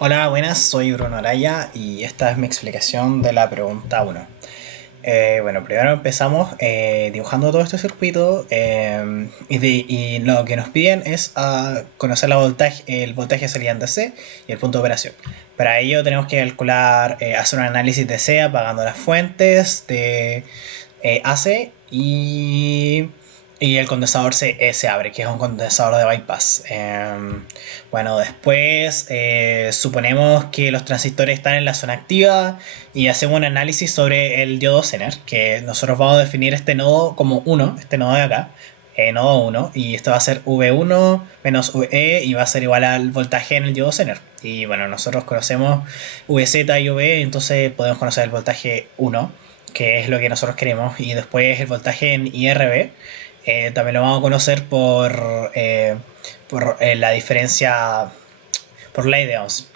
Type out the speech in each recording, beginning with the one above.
Hola, buenas, soy Bruno Araya y esta es mi explicación de la pregunta 1. Bueno, primero empezamos dibujando todo este circuito y lo que nos piden es conocer el voltaje de salida en DC y el punto de operación. Para ello tenemos que calcular, hacer un análisis de C apagando las fuentes de AC y el condensador se abre, que es un condensador de bypass. Bueno, después suponemos que los transistores están en la zona activa y hacemos un análisis sobre el diodo Zener, que nosotros vamos a definir este nodo como 1, este nodo de acá, nodo 1, y esto va a ser V1 menos VE y va a ser igual al voltaje en el diodo Zener. Y bueno, nosotros conocemos VZ y V, entonces podemos conocer el voltaje 1, que es lo que nosotros queremos, y después el voltaje en IRB. También lo vamos a conocer por la diferencia por ley de ohms,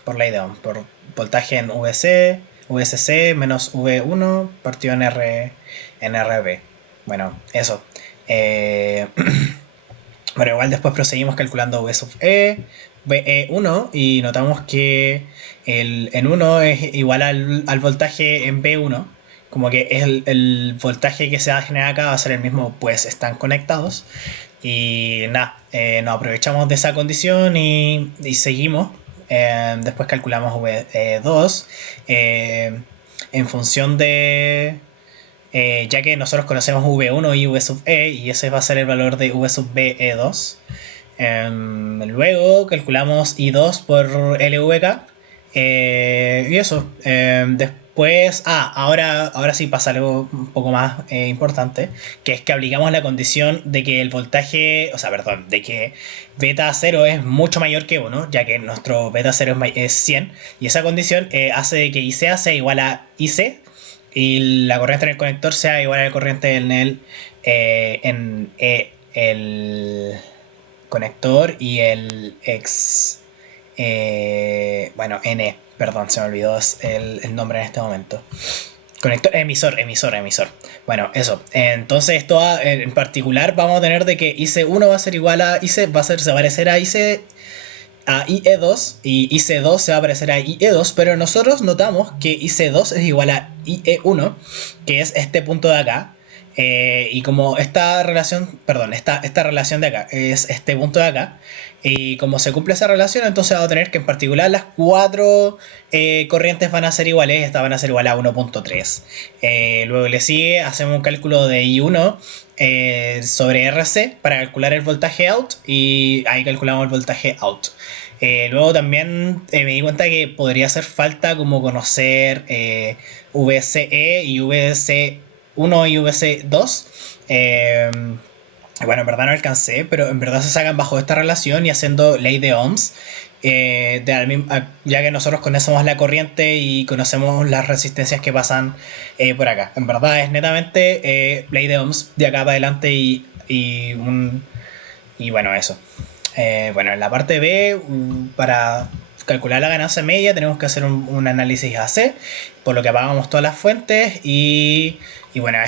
por voltaje en VCC menos V1 partido en RB. Bueno, eso. Eh, bueno, igual después proseguimos calculando V sub E, VE1 y notamos que el en 1 es igual al voltaje en B1, como que es el voltaje que se va a generar acá va a ser el mismo, pues están conectados. Y nada, nos aprovechamos de esa condición y seguimos. Después calculamos V2 en función de, ya que nosotros conocemos V1 y V sub E y ese va a ser el valor de V sub B E2. Luego calculamos I2 por LVK. Y eso. Después, ahora sí pasa algo un poco más importante, que es que aplicamos la condición de que el voltaje, o sea, perdón, de que beta 0 es mucho mayor que 1, ya que nuestro beta 0 es 100, y esa condición hace de que ICA sea igual a IC y la corriente en el conector sea igual a la corriente el conector y el bueno, N, perdón, se me olvidó el nombre en este momento. Conector, emisor. Bueno, eso. Entonces, esto en particular vamos a tener de que IC1 va a ser igual a IC, se va a parecer a IE2 y IC2 se va a parecer a IE2, pero nosotros notamos que IC2 es igual a IE1, que es este punto de acá. Y como esta relación, perdón, esta relación de acá es este punto de acá, y como se cumple esa relación, entonces vamos a tener que en particular las cuatro corrientes van a ser iguales, estas van a ser igual a 1.3. Luego le sigue, hacemos un cálculo de I1 sobre RC para calcular el voltaje out y ahí calculamos el voltaje out. Luego también me di cuenta que podría hacer falta como conocer VCE y VC1 y VC2. Bueno, en verdad no alcancé, pero en verdad se sacan bajo esta relación y haciendo ley de ohms. Ya que nosotros conocemos la corriente y conocemos las resistencias que pasan por acá. En verdad es netamente ley de ohms de acá para adelante y bueno, eso. Bueno, en la parte B, para calcular la ganancia media tenemos que hacer un análisis AC, por lo que apagamos todas las fuentes y bueno,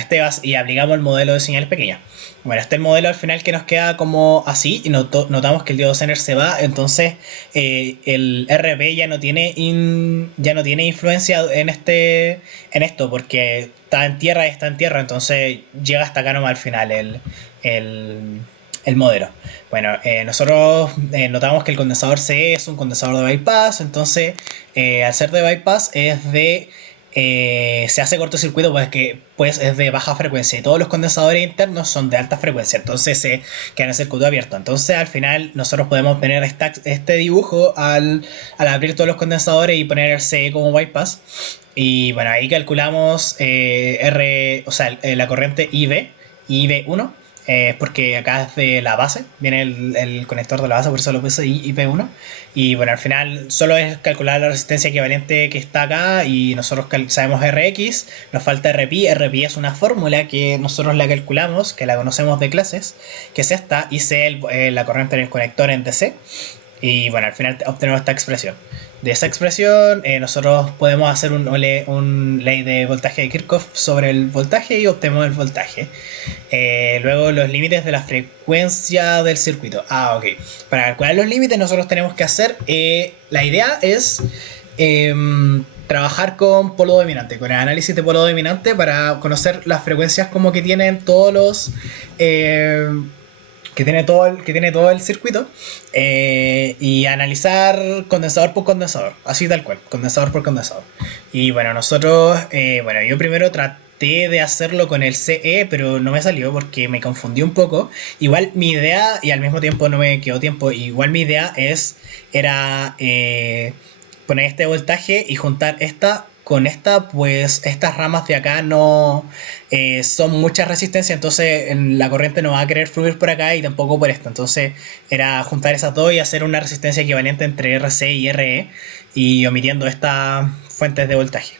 y aplicamos el modelo de señales pequeñas. Bueno, este es el modelo al final que nos queda como así y notamos que el diodo Zener se va, entonces el RB ya no tiene influencia en esto porque está en tierra, entonces llega hasta acá nomás al final el, el modelo. Bueno, nosotros notamos que el condensador C es un condensador de bypass, entonces al ser de bypass se hace cortocircuito pues es de baja frecuencia y todos los condensadores internos son de alta frecuencia, entonces se queda en el circuito abierto. Entonces al final nosotros podemos tener este dibujo al abrir todos los condensadores y poner el C como bypass. Y bueno, ahí calculamos o sea, la corriente IV1, porque acá es de la base, viene el conector de la base, por eso lo puse IP1. Y bueno, al final solo es calcular la resistencia equivalente que está acá y nosotros sabemos Rx, nos falta Rpi. Rpi es una fórmula que nosotros la calculamos, que la conocemos de clases, que es esta, y C la corriente en el conector en DC. Y bueno, al final obtenemos esta expresión. De esa expresión nosotros podemos hacer un ley de voltaje de Kirchhoff sobre el voltaje y obtenemos el voltaje. Luego los límites de la frecuencia del circuito. Ah, ok. Para calcular los límites nosotros tenemos que hacer... la idea es trabajar con polo dominante, con el análisis de polo dominante para conocer las frecuencias como que tienen todos los... que tiene todo el circuito y analizar condensador por condensador, así tal cual, condensador por condensador. Y bueno, nosotros, bueno, yo primero traté de hacerlo con el CE, pero no me salió porque me confundí un poco. Igual mi idea, y al mismo tiempo no me quedó tiempo, igual mi idea era poner este voltaje y juntar esta con esta, pues estas ramas de acá no son mucha resistencia, entonces la corriente no va a querer fluir por acá y tampoco por esta. Entonces era juntar esas dos y hacer una resistencia equivalente entre RC y RE y omitiendo estas fuentes de voltaje.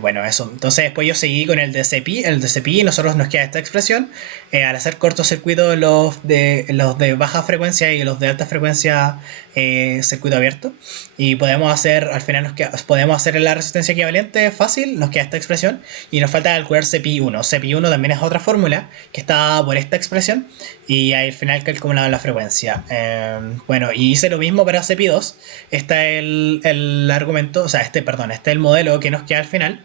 Bueno, eso. Entonces después yo seguí con el DCPI. El DCPI nosotros nos queda esta expresión. Al hacer cortocircuito los de baja frecuencia y los de alta frecuencia, circuito abierto. Y podemos hacer, al final podemos hacer la resistencia equivalente fácil, nos queda esta expresión. Y nos falta calcular CPI1. CPI1 también es otra fórmula que está por esta expresión. Y al final calculamos la frecuencia. Bueno, y hice lo mismo para CPI2. Este es el argumento, o sea, este es el modelo que nos queda al final,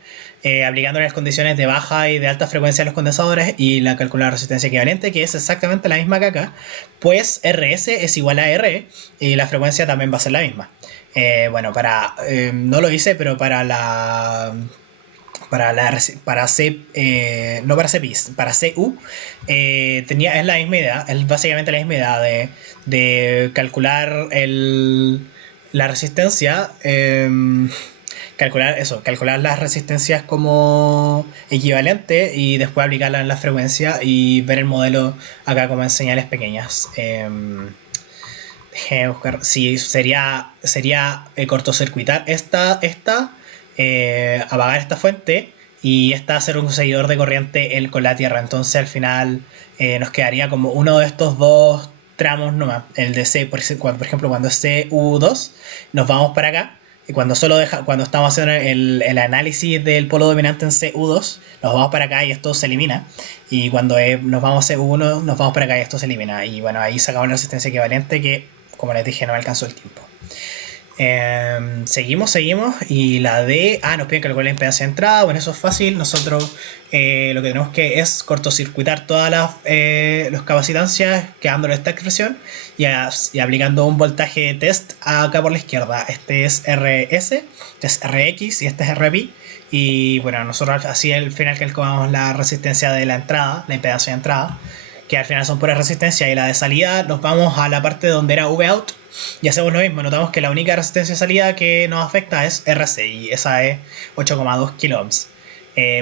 aplicando las condiciones de baja y de alta frecuencia de los condensadores y la calculada resistencia equivalente, que es exactamente la misma que acá, pues RS es igual a RE y la frecuencia también va a ser la misma. Bueno, no lo hice, pero para C, no para CPIs, para CU, es la misma idea, es básicamente la misma idea de calcular la resistencia, calcular las resistencias como equivalente y después aplicarla en la frecuencia y ver el modelo acá como en señales pequeñas. Déjeme buscar. Sí, sería cortocircuitar apagar esta fuente y hacer un seguidor de corriente con la Tierra. Entonces al final nos quedaría como uno de estos dos tramos nomás. El de C, por ejemplo, cuando es CU2, nos vamos para acá. Y cuando estamos haciendo el análisis del polo dominante en CU2, nos vamos para acá y esto se elimina. Y cuando nos vamos a CU1, nos vamos para acá y esto se elimina. Y bueno, ahí sacamos la resistencia equivalente que, como les dije, no me alcanzó el tiempo. Seguimos y la D, nos piden calcular la impedancia de entrada. Bueno, eso es fácil. Nosotros lo que tenemos que es cortocircuitar todas las capacitancias, quedándole esta expresión y aplicando un voltaje test acá por la izquierda. Este es RS, este es RX y este es RP. Y bueno, nosotros así al final calculamos la resistencia de la entrada, la impedancia de entrada, que al final son puras resistencias, y la de salida nos vamos a la parte donde era Vout y hacemos lo mismo. Notamos que la única resistencia de salida que nos afecta es RC y esa es 8,2 kΩ.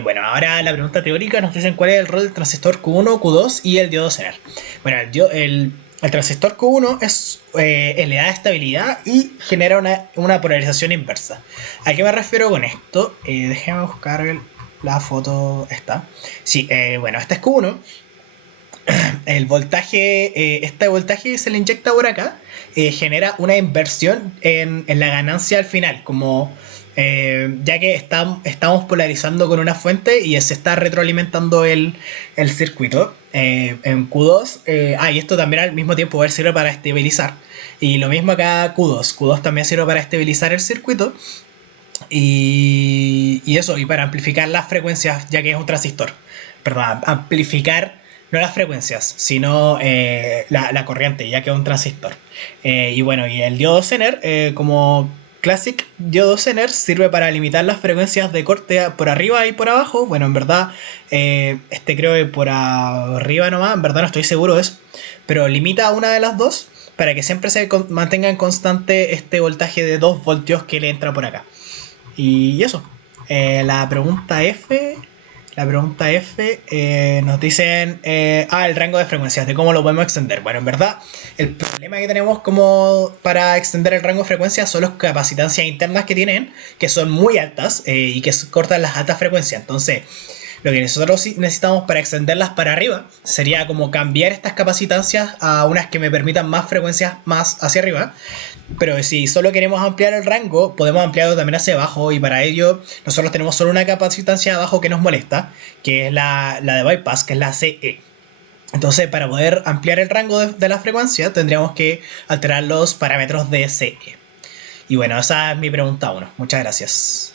Bueno, ahora la pregunta teórica nos dicen cuál es el rol del transistor Q1, Q2 y el diodo Zener. Bueno, el transistor Q1 le da estabilidad y genera una polarización inversa. ¿A qué me refiero con esto? Déjenme buscar la foto esta. Sí, bueno, este es Q1. El voltaje, este voltaje se le inyecta por acá, genera una inversión en la ganancia al final, como ya que estamos polarizando con una fuente y se está retroalimentando el circuito en Q2. Y esto también al mismo tiempo sirve para estabilizar, y lo mismo acá Q2 también sirve para estabilizar el circuito y eso, y para amplificar las frecuencias, ya que es un transistor. Perdón, amplificar no las frecuencias, sino la corriente, ya que es un transistor. Y bueno, y el diodo Zener, como Classic diodo Zener, sirve para limitar las frecuencias de corte por arriba y por abajo. Bueno, en verdad, creo que por arriba nomás, en verdad no estoy seguro de eso, pero limita una de las dos para que siempre se mantenga en constante este voltaje de 2 voltios que le entra por acá. Y eso. La pregunta F nos dicen el rango de frecuencias, de cómo lo podemos extender. Bueno, en verdad el problema que tenemos como para extender el rango de frecuencias son las capacitancias internas que tienen, que son muy altas y que cortan las altas frecuencias. Entonces, Lo que nosotros sí necesitamos para extenderlas para arriba sería como cambiar estas capacitancias a unas que me permitan más frecuencias más hacia arriba. Pero si solo queremos ampliar el rango, podemos ampliarlo también hacia abajo y para ello nosotros tenemos solo una capacitancia abajo que nos molesta, que es la de bypass, que es la CE. Entonces, para poder ampliar el rango de la frecuencia, tendríamos que alterar los parámetros de CE. Y bueno, esa es mi pregunta uno. Muchas gracias.